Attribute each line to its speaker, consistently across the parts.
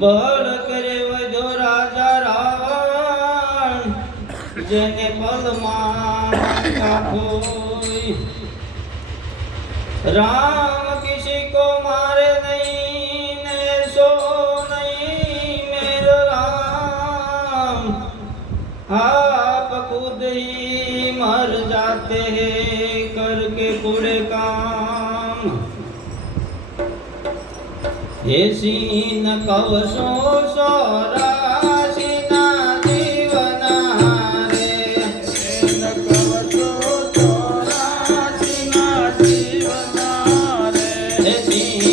Speaker 1: बल करे वो राजा रावण जने बलमान का राम किसी को मारे नहीं ने सो नहीं, मेरे राम। आप खुद ही मर जाते हैं, करके पूरे काम। એસીન કવશો સોરાશી
Speaker 2: જીવના
Speaker 1: રે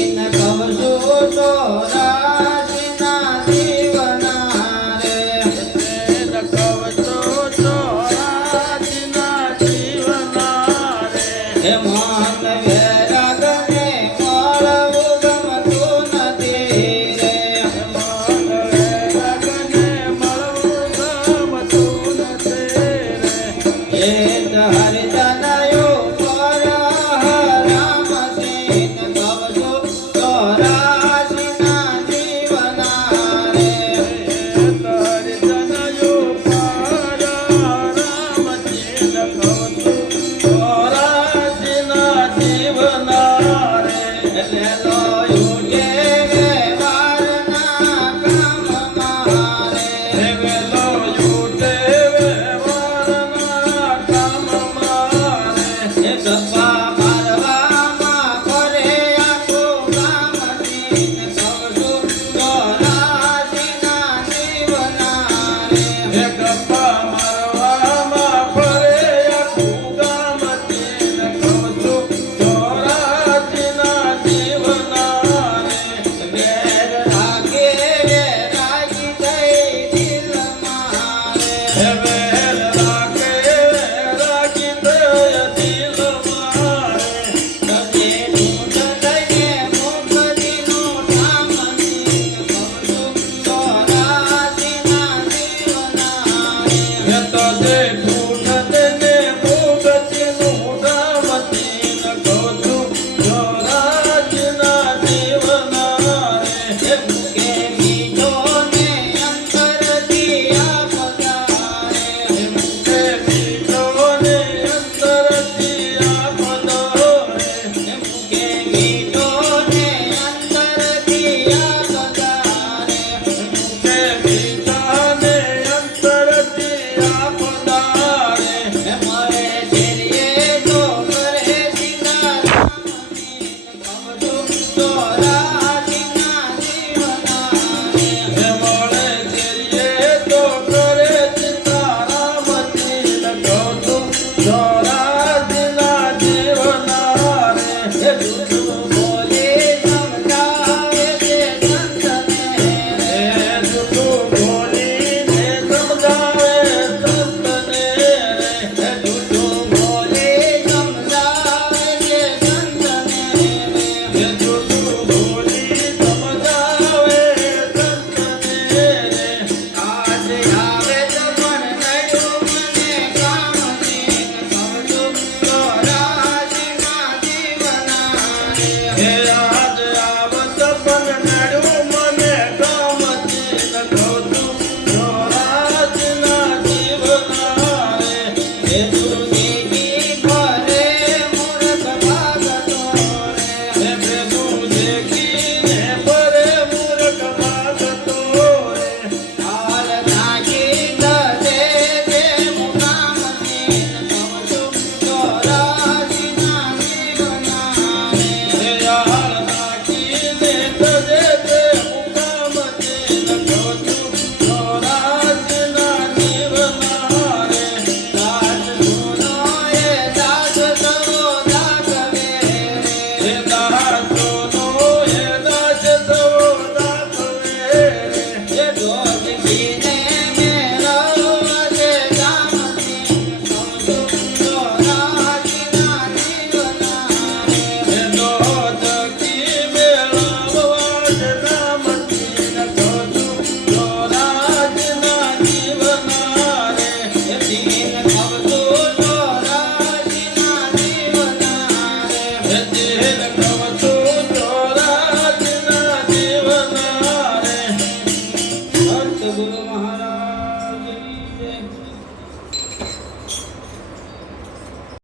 Speaker 2: Oh, Mundar.